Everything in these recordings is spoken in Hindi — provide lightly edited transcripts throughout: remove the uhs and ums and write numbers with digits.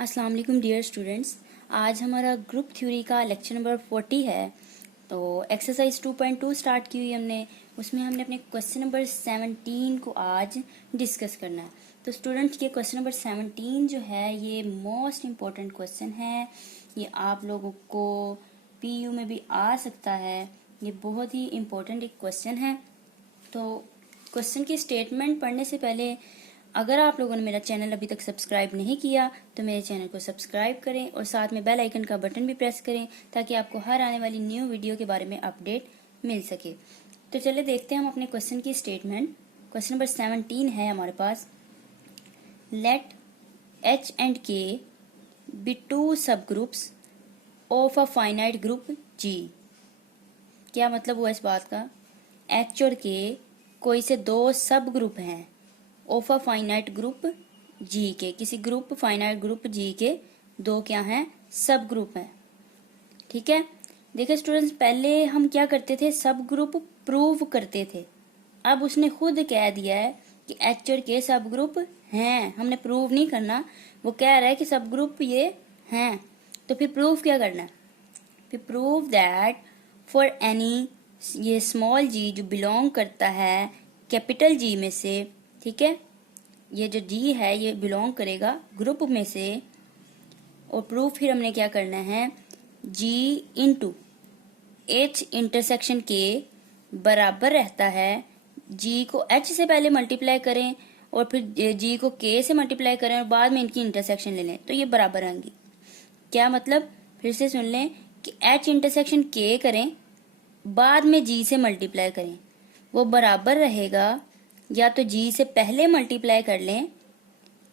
अस्सलाम वालेकुम डियर स्टूडेंट्स। आज हमारा ग्रुप थ्योरी का लेक्चर नंबर 40 है। तो एक्सरसाइज 2.2 स्टार्ट की हुई हमने, उसमें हमने अपने क्वेश्चन नंबर 17 को आज डिस्कस करना है। तो स्टूडेंट्स, ये क्वेश्चन नंबर 17 जो है ये मोस्ट इम्पॉर्टेंट क्वेश्चन है। ये आप लोगों को पीयू में भी आ सकता है। ये बहुत ही इम्पोर्टेंट एक क्वेश्चन है। तो क्वेश्चन की स्टेटमेंट पढ़ने से पहले, अगर आप लोगों ने मेरा चैनल अभी तक सब्सक्राइब नहीं किया तो मेरे चैनल को सब्सक्राइब करें और साथ में बेल आइकन का बटन भी प्रेस करें ताकि आपको हर आने वाली न्यू वीडियो के बारे में अपडेट मिल सके। तो चलिए देखते हैं हम अपने क्वेश्चन की स्टेटमेंट। क्वेश्चन नंबर 17 है हमारे पास। Let H and K be two subgroups of a finite group G. क्या मतलब हुआ इस बात का? एच और के कोई से दो सब ग्रुप हैं ऑफ अ फाइनाइट ग्रुप जी के, किसी ग्रुप फाइनाइट ग्रुप जी के दो क्या हैं? सब ग्रुप हैं। ठीक है, देखिए स्टूडेंट्स, पहले हम क्या करते थे? सब ग्रुप प्रूव करते थे। अब उसने खुद कह दिया है कि एच और के सब ग्रुप हैं, हमने प्रूव नहीं करना। वो कह रहा है कि सब ग्रुप ये हैं, तो फिर प्रूव क्या करना है? फिर प्रूव दैट फॉर एनी, ये स्मॉल जी जो बिलोंग करता है कैपिटल जी में से, ठीक है, ये जो जी है ये बिलोंग करेगा ग्रुप में से। और प्रूफ फिर हमने क्या करना है? जी इंटू एच इंटरसेक्शन के बराबर रहता है। जी को एच से पहले मल्टीप्लाई करें और फिर जी को के से मल्टीप्लाई करें और बाद में इनकी इंटरसेक्शन ले लें तो ये बराबर आएंगी। क्या मतलब? फिर से सुन लें कि एच इंटरसेक्शन के करें, बाद में जी से मल्टीप्लाई करें, वो बराबर रहेगा या तो जी से पहले मल्टीप्लाई कर लें,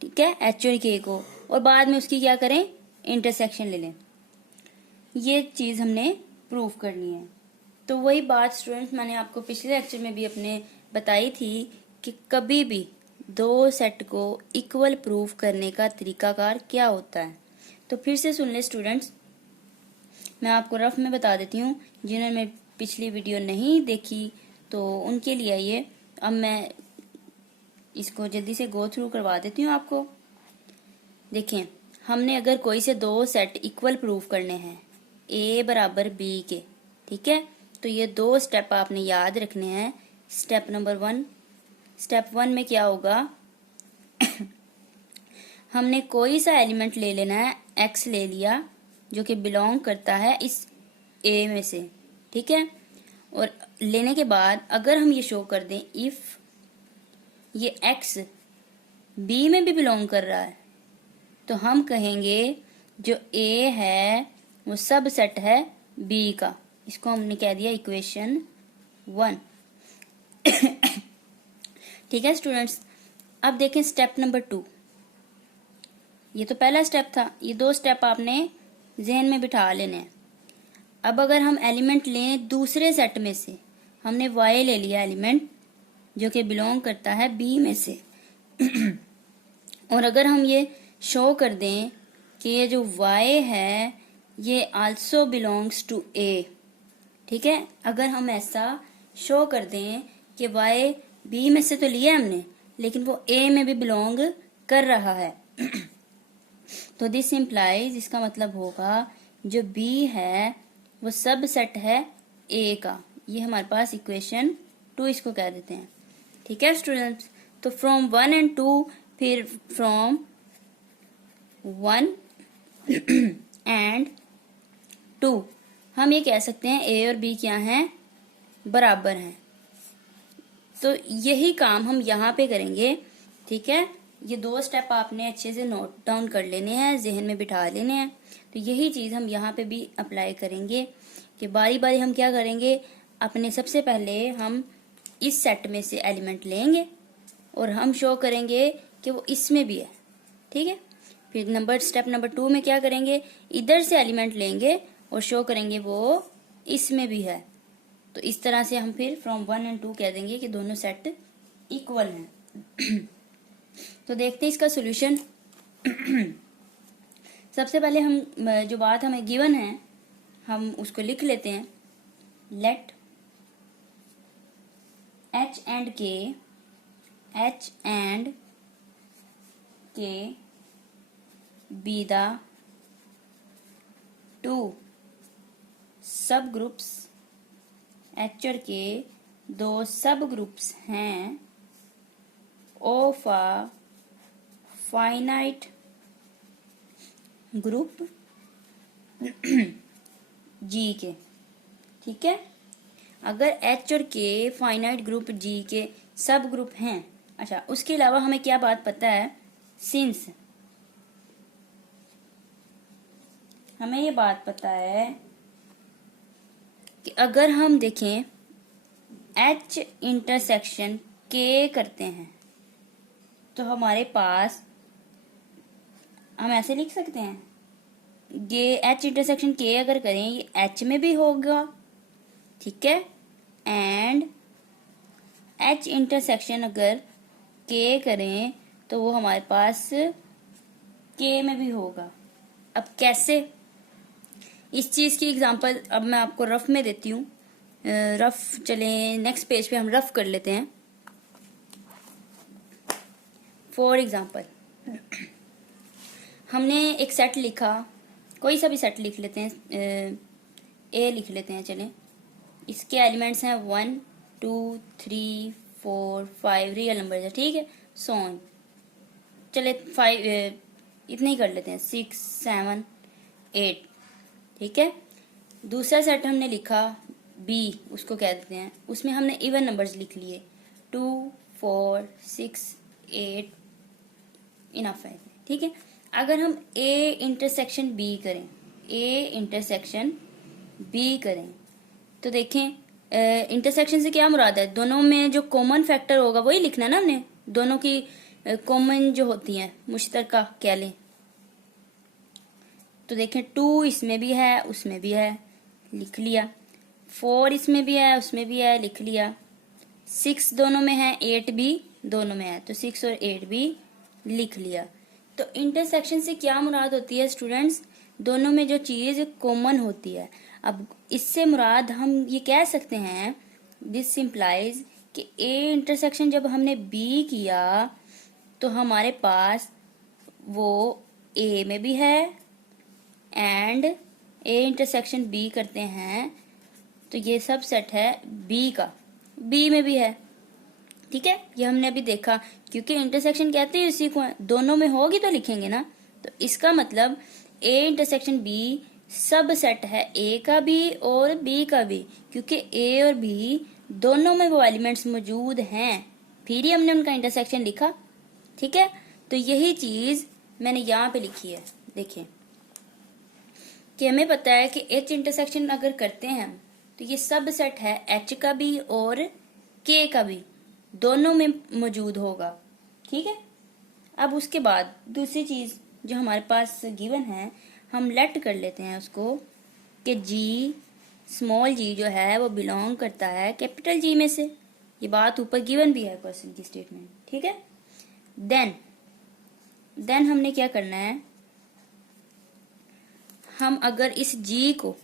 ठीक है, एच और के को, और बाद में उसकी क्या करें? इंटरसेक्शन ले लें। ये चीज हमने प्रूव करनी है। तो वही बात स्टूडेंट्स मैंने आपको पिछले लेक्चर में भी अपने बताई थी कि कभी भी दो सेट को इक्वल प्रूव करने का तरीकाकार क्या होता है। तो फिर से सुन ले स्टूडेंट्स, मैं आपको रफ में बता देती हूँ। जिन्होंने पिछली वीडियो नहीं देखी तो उनके लिए ये, अब मैं इसको जल्दी से गो थ्रू करवा देती हूँ आपको। देखें, हमने अगर कोई से दो सेट इक्वल प्रूव करने हैं ए बराबर बी के, ठीक है, तो ये दो स्टेप आपने याद रखने हैं। स्टेप नंबर 1, स्टेप 1 में क्या होगा? हमने कोई सा एलिमेंट ले लेना है, एक्स ले लिया जो कि बिलोंग करता है इस ए में से, ठीक है। और लेने के बाद अगर हम ये शो कर दें इफ ये एक्स बी में भी बिलोंग कर रहा है तो हम कहेंगे जो ए है वो सब सेट है बी का। इसको हमने कह दिया इक्वेशन 1। ठीक है स्टूडेंट्स, अब देखें स्टेप नंबर 2। ये तो पहला स्टेप था, ये दो स्टेप आपने जहन में बिठा लेने हैं। अब अगर हम एलिमेंट लें दूसरे सेट में से, हमने वाई ले लिया एलिमेंट जो कि बिलोंग करता है बी में से और अगर हम ये शो कर दें कि ये जो y है ये आल्सो बिलोंग्स टू a, ठीक है, अगर हम ऐसा शो कर दें कि y b में से तो लिया हमने लेकिन वो a में भी बिलोंग कर रहा है तो दिस इम्प्लाइज, इसका मतलब होगा जो b है वो सब सेट है a का। ये हमारे पास इक्वेशन 2 इसको कह देते हैं। ठीक है स्टूडेंट्स, तो फ्रॉम 1 एंड 2, फिर फ्रॉम 1 एंड 2 हम ये कह सकते हैं ए और बी क्या हैं? बराबर हैं। तो यही काम हम यहाँ पे करेंगे। ठीक है, ये दो स्टेप आपने अच्छे से नोट डाउन कर लेने हैं, जहन में बिठा लेने हैं। तो यही चीज हम यहाँ पे भी अप्लाई करेंगे कि बारी बारी हम क्या करेंगे? अपने सबसे पहले हम इस सेट में से एलिमेंट लेंगे और हम शो करेंगे कि वो इसमें भी है, ठीक है। फिर स्टेप नंबर 2 में क्या करेंगे? इधर से एलिमेंट लेंगे और शो करेंगे वो इसमें भी है। तो इस तरह से हम फिर फ्रॉम 1 एंड 2 कह देंगे कि दोनों सेट इक्वल हैं। तो देखते हैं इसका सोल्यूशन। सबसे पहले हम जो बात हमें गिवन है हम उसको लिख लेते हैं। लेट एच एंड के be the two subgroups, H और K दो सब ग्रुप्स हैं of a finite group G के। ठीक है, अगर H और K फाइनाइट ग्रुप G के सब ग्रुप हैं। अच्छा, उसके अलावा हमें क्या बात पता है, सिंस हमें ये बात पता है कि अगर हम देखें H इंटरसेक्शन K करते हैं तो हमारे पास हम ऐसे लिख सकते हैं, ये H इंटरसेक्शन K अगर करें ये H में भी होगा, ठीक है, एंड H इंटरसेक्शन अगर K करें तो वो हमारे पास K में भी होगा। अब कैसे, इस चीज़ की एग्जांपल अब मैं आपको रफ में देती हूँ। रफ चलें, नेक्स्ट पेज पे हम रफ कर लेते हैं। फॉर एग्जांपल हमने एक सेट लिखा, कोई सा भी सेट लिख लेते हैं, ए लिख लेते हैं, चलें। इसके एलिमेंट्स हैं 1 2 3 4 5 रियल नंबर है, ठीक है, सो ऑन। चले 5 इतने ही कर लेते हैं, 6 7 8, ठीक है। दूसरा सेट हमने लिखा बी, उसको कह देते हैं, उसमें हमने इवन नंबर्स लिख लिए 2 4 6 8, इनफ है, ठीक है। अगर हम ए इंटरसेक्शन बी करें, ए इंटरसेक्शन बी करें तो देखें इंटरसेक्शन से क्या मुराद है, दोनों में जो कॉमन फैक्टर होगा वही लिखना है ना हमने, दोनों की कॉमन जो होती हैं मुश्तरका कह लें। तो देखें 2 इसमें भी है उसमें भी है, लिख लिया। 4 इसमें भी है उसमें भी है, लिख लिया। 6 दोनों में है, 8 भी दोनों में है, तो 6 और 8 भी लिख लिया। तो इंटरसेक्शन से क्या मुराद होती है स्टूडेंट्स, दोनों में जो चीज कॉमन होती है। अब इससे मुराद हम ये कह सकते हैं, दिस इम्प्लाइज कि ए इंटरसेक्शन जब हमने बी किया तो हमारे पास वो ए में भी है, एंड ए इंटरसेक्शन बी करते हैं तो ये सब सेट है बी का, बी में भी है, ठीक है। ये हमने अभी देखा, क्योंकि इंटरसेक्शन कहते हैं इसी को, दोनों में होगी तो लिखेंगे ना। तो इसका मतलब ए इंटरसेक्शन बी सब सेट है ए का भी और बी का भी, क्योंकि ए और बी दोनों में वो एलिमेंट्स मौजूद हैं, फिर ही हमने उनका इंटरसेक्शन लिखा, ठीक है। तो यही चीज मैंने यहाँ पे लिखी है, देखिए कि हमें पता है कि एच इंटरसेक्शन अगर करते हैं तो ये सब सेट है एच का भी और के का भी, दोनों में मौजूद होगा, ठीक है। अब उसके बाद दूसरी चीज जो हमारे पास गिवन है, हम लेट कर लेते हैं उसको कि जी स्मॉल जी जो है वो बिलोंग करता है कैपिटल जी में से। ये बात ऊपर गिवन भी है क्वेश्चन की स्टेटमेंट, ठीक है। देन हमने क्या करना है, हम अगर इस जी को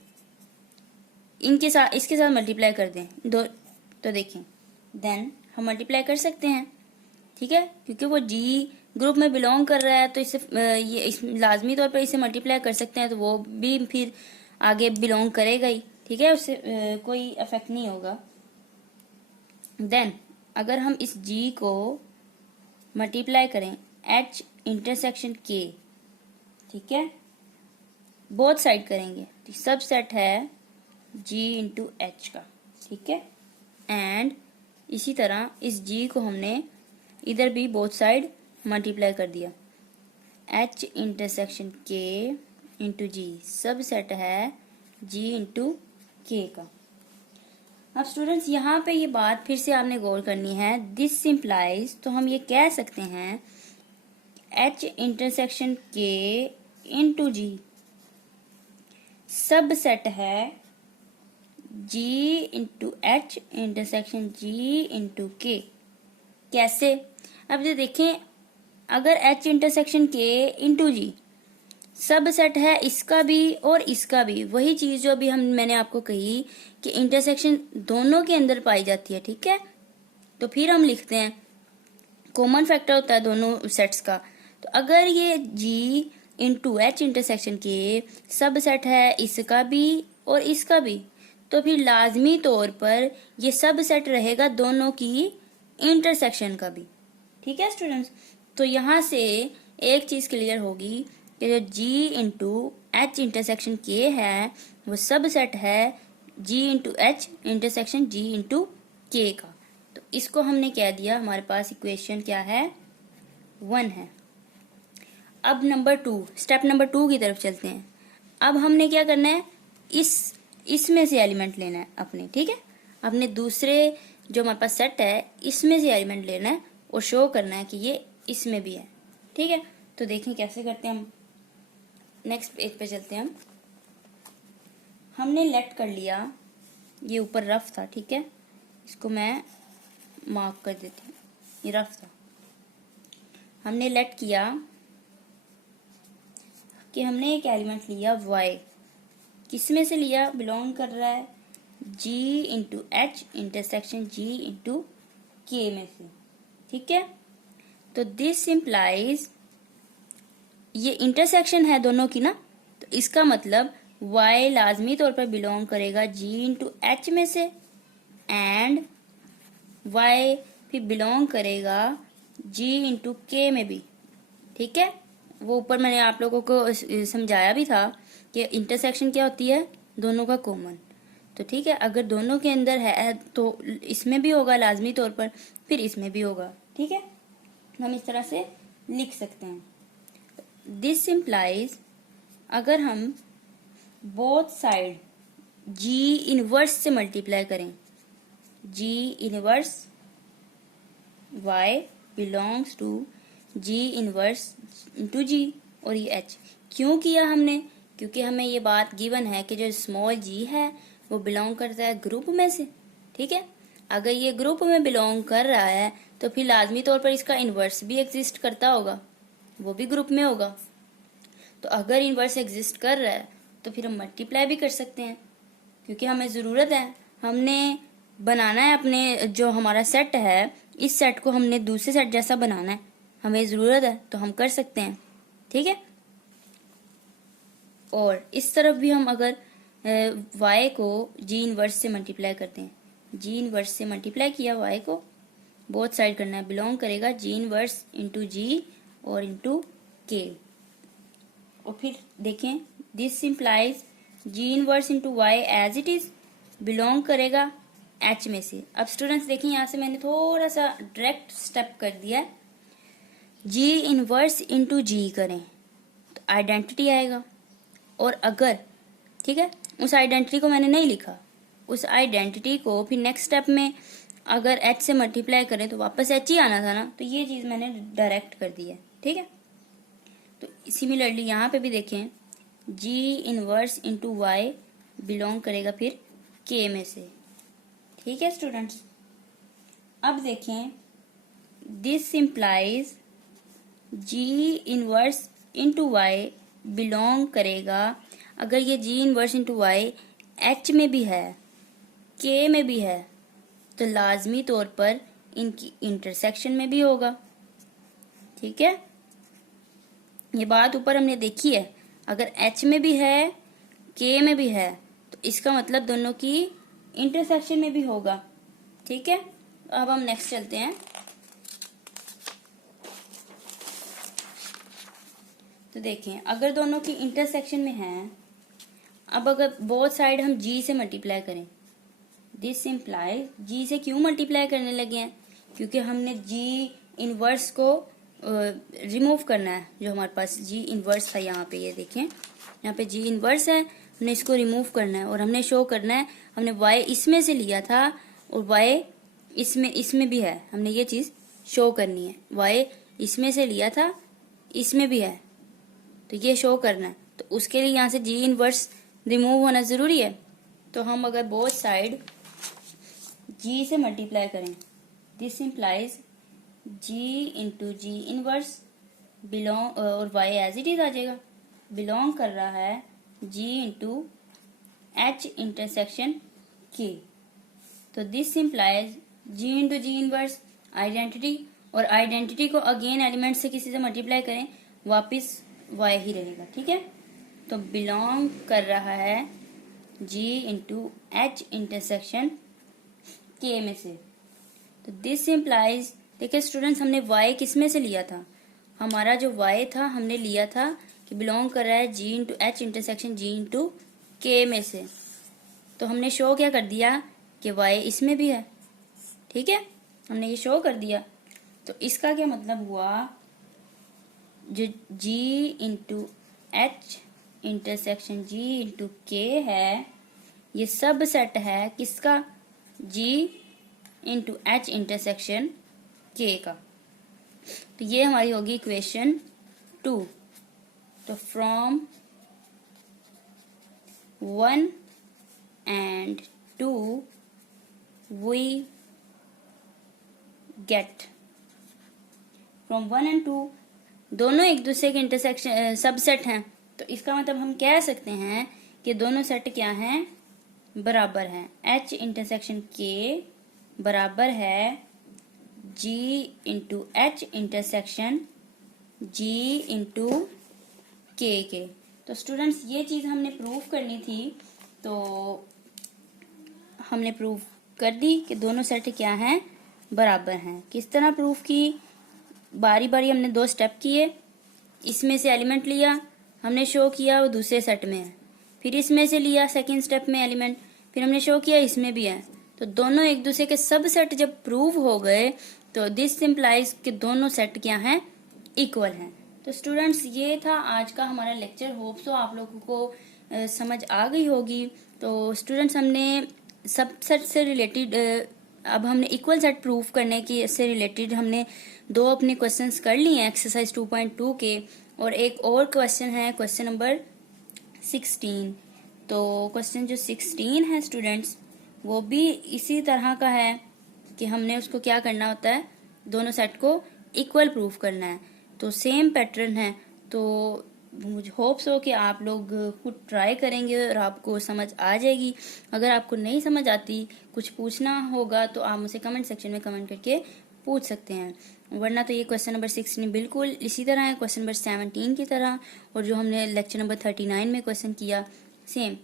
इनके साथ इसके साथ मल्टीप्लाई कर दें दो, तो देखें देन हम मल्टीप्लाई कर सकते हैं, ठीक है, क्योंकि वो जी ग्रुप में बिलोंग कर रहा है तो इसे लाजमी तौर पर इसे मल्टीप्लाई कर सकते हैं, तो वो भी फिर आगे बिलोंग करेगा ही, ठीक है, उससे कोई इफेक्ट नहीं होगा। देन अगर हम इस जी को मल्टीप्लाई करें एच इंटरसेक्शन के, ठीक है, बोथ साइड करेंगे तो सब सेट है जी इंटू एच का, ठीक है। एंड इसी तरह इस जी को हमने इधर भी बोथ साइड मल्टीप्लाई कर दिया, एच इंटरसेक्शन के इंटू जी, सब सेट है जी इंटू के का। अब स्टूडेंट्स यहाँ पे ये बात फिर से आपने गौर करनी है, दिस इम्प्लाइज, तो हम ये कह सकते हैं एच इंटरसेक्शन के इंटू जी सब सेट है जी इंटू एच इंटरसेक्शन जी इंटू के। कैसे, अब ये देखें, अगर एच इंटरसेक्शन के इंटू जी सब सेट है इसका भी और इसका भी, वही चीज जो अभी मैंने आपको कही कि इंटरसेक्शन दोनों के अंदर पाई जाती है, ठीक है। तो फिर हम लिखते हैं कॉमन फैक्टर होता है दोनों सेट्स का, तो अगर ये जी इंटू एच इंटरसेक्शन के सब सेट है इसका भी और इसका भी, तो फिर लाजमी तौर पर ये सब सेट रहेगा दोनों की इंटरसेक्शन का भी। ठीक है स्टूडेंट्स, तो यहाँ से एक चीज क्लियर होगी कि जो G इंटू एच इंटरसेक्शन के है वो सब सेट है G into H intersection G into के का। तो इसको हमने कह दिया, हमारे पास इक्वेशन क्या है 1 है। अब नंबर 2, स्टेप नंबर 2 की तरफ चलते हैं। अब हमने क्या करना है, इसमें से एलिमेंट लेना है अपने, ठीक है, अपने दूसरे जो हमारे पास सेट है इसमें से एलिमेंट लेना है और शो करना है कि ये इसमें भी है। ठीक है, तो देखें कैसे करते हैं हम। नेक्स्ट पेज पे चलते हैं। हमने लेट कर लिया, ये ऊपर रफ था, ठीक है, इसको मैं मार्क कर देती हूँ, ये रफ था। हमने लेट किया कि हमने एक एलिमेंट लिया y, किसमें से लिया, बिलोंग कर रहा है G into H intersection G into के में से। ठीक है, तो दिस इम्प्लाइज ये इंटरसेक्शन है दोनों की ना, तो इसका मतलब y लाजमी तौर पर बिलोंग करेगा G इंटू एच में से एंड y फिर बिलोंग करेगा G इंटू के में भी। ठीक है, वो ऊपर मैंने आप लोगों को समझाया भी था कि इंटरसेक्शन क्या होती है, दोनों का कॉमन। तो ठीक है, अगर दोनों के अंदर है तो इसमें भी होगा लाजमी तौर पर, फिर इसमें भी होगा। ठीक है, हम इस तरह से लिख सकते हैं। दिस इम्प्लाइज अगर हम बोथ साइड G इनवर्स से मल्टीप्लाई करें, G inverse y belongs to G inverse into G, और ये H क्यों किया हमने, क्योंकि हमें ये बात गिवन है कि जो स्मॉल g है वो बिलोंग करता है ग्रुप में से। ठीक है, अगर ये ग्रुप में बिलोंग कर रहा है तो फिर लाजमी तौर पर इसका इन्वर्स भी एग्जिस्ट करता होगा, वो भी ग्रुप में होगा। तो अगर इन्वर्स एग्जिस्ट कर रहा है तो फिर हम मल्टीप्लाई भी कर सकते हैं, क्योंकि हमें ज़रूरत है, हमने बनाना है अपने जो हमारा सेट है, इस सेट को हमने दूसरे सेट जैसा बनाना है, हमें ज़रूरत है तो हम कर सकते हैं। ठीक है, और इस तरफ भी हम अगर y को G इनवर्स से मल्टीप्लाई करते हैं, G इनवर्स से मल्टीप्लाई किया y को, बोथ साइड करना है, बिलोंग करेगा G इनवर्स इंटू G और इंटू के। और फिर देखें this implies G inverse into y as it is belong करेगा H में से। अब स्टूडेंट्स देखिए यहाँ से मैंने थोड़ा सा डायरेक्ट स्टेप कर दिया है, G इनवर्स इंटू G करें तो आइडेंटिटी आएगा, और अगर ठीक है उस आइडेंटिटी को मैंने नहीं लिखा, उस आइडेंटिटी को फिर नेक्स्ट स्टेप में अगर H से मल्टीप्लाई करें तो वापस H ही आना था ना, तो ये चीज़ मैंने डायरेक्ट कर दी है। ठीक है, तो सिमिलरली यहाँ पे भी देखें G inverse into y belong करेगा फिर K में से। ठीक है स्टूडेंट्स, अब देखें this implies G inverse into y belong करेगा, अगर ये G inverse into y H में भी है K में भी है तो लाजमी तौर पर इनकी इंटरसेक्शन में भी होगा। ठीक है, ये बात ऊपर हमने देखी है, अगर H में भी है K में भी है तो इसका मतलब दोनों की इंटरसेक्शन में भी होगा। ठीक है, अब हम नेक्स्ट चलते हैं। तो देखें अगर दोनों की इंटरसेक्शन में है, अब अगर बोथ साइड हम G से मल्टीप्लाई करें, दिस इम्प्लाई G से क्यों मल्टीप्लाई करने लगे हैं, क्योंकि हमने G इनवर्स को रिमूव करना है। जो हमारे पास G इनवर्स था यहाँ पे, ये देखें यहाँ पे G इनवर्स है, हमने इसको रिमूव करना है और हमने शो करना है हमने y इसमें से लिया था और y इसमें भी है, हमने ये चीज़ शो करनी है, y इसमें से लिया था इसमें भी है, तो ये शो करना है। तो उसके लिए यहाँ से G इनवर्स रिमूव होना ज़रूरी है। तो हम अगर बोथ साइड G से मल्टीप्लाई करें, this implies G into G inverse belong, और y एज इट इज आ जाएगा, बिलोंग कर रहा है G into H intersection K। तो this implies G into G inverse identity, और आइडेंटिटी को अगेन एलिमेंट से किसी से मल्टीप्लाई करें, वापस वाई ही रहेगा, ठीक है। तो बिलोंग कर रहा है जी इंटू एच इंटरसेक्शन के में से। तो दिस इम्प्लाइज, देखिए स्टूडेंट्स, हमने वाई किस में से लिया था, हमारा जो वाई था हमने लिया था कि बिलोंग कर रहा है जी इंटू एच इंटरसेक्शन जी इंटू के में से। तो हमने शो क्या कर दिया कि वाई इसमें भी है, ठीक है, हमने ये शो कर दिया। तो इसका क्या मतलब हुआ, जो जी इंटू एच इंटरसेक्शन जी इंटू के है, ये सब सेट है किसका, जी इंटू एच इंटरसेक्शन के का। तो ये हमारी होगी इक्वेशन 2। तो from 1 and 2 we get, from 1 and 2 दोनों एक दूसरे के इंटरसेक्शन सबसेट हैं। तो इसका मतलब हम कह सकते हैं कि दोनों सेट क्या हैं, बराबर हैं। एच इंटरसेक्शन के बराबर है जी इंटू एच इंटरसेक्शन जी इंटू के। तो स्टूडेंट्स ये चीज़ हमने प्रूव करनी थी, तो हमने प्रूव कर दी कि दोनों सेट क्या हैं, बराबर हैं। किस तरह प्रूफ की, बारी बारी हमने 2 स्टेप किए, इसमें से एलिमेंट लिया, हमने शो किया वो दूसरे सेट में है, फिर इसमें से लिया सेकंड स्टेप में एलिमेंट, फिर हमने शो किया इसमें भी है। तो दोनों एक दूसरे के सब सेट जब प्रूव हो गए तो दिस इम्प्लाइज कि दोनों सेट क्या हैं, इक्वल हैं। तो स्टूडेंट्स ये था आज का हमारा लेक्चर। होप सो आप लोगों को समझ आ गई होगी। तो स्टूडेंट्स हमने सब सेट से रिलेटेड, अब हमने इक्वल सेट प्रूफ करने की से रिलेटेड हमने 2 अपने क्वेश्चंस कर लिए हैं एक्सरसाइज 2.2 के, और एक और क्वेश्चन है क्वेश्चन नंबर 16। तो क्वेश्चन जो 16 है स्टूडेंट्स, वो भी इसी तरह का है कि हमने उसको क्या करना होता है, दोनों सेट को इक्वल प्रूफ करना है। तो सेम पैटर्न है। तो मुझे होप्स हो कि आप लोग खुद ट्राई करेंगे और आपको समझ आ जाएगी। अगर आपको नहीं समझ आती, कुछ पूछना होगा, तो आप मुझसे कमेंट सेक्शन में कमेंट करके पूछ सकते हैं। वरना तो ये क्वेश्चन नंबर 16 बिल्कुल इसी तरह है, क्वेश्चन नंबर 17 की तरह, और जो हमने लेक्चर नंबर 39 में क्वेश्चन किया सेम,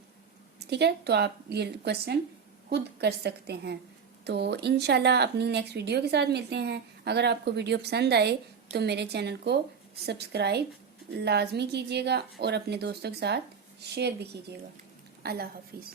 ठीक है। तो आप ये क्वेश्चन खुद कर सकते हैं। तो इंशाल्लाह अपनी नेक्स्ट वीडियो के साथ मिलते हैं। अगर आपको वीडियो पसंद आए तो मेरे चैनल को सब्सक्राइब लाजमी कीजिएगा और अपने दोस्तों के साथ शेयर भी कीजिएगा। अल्लाह हाफिज़।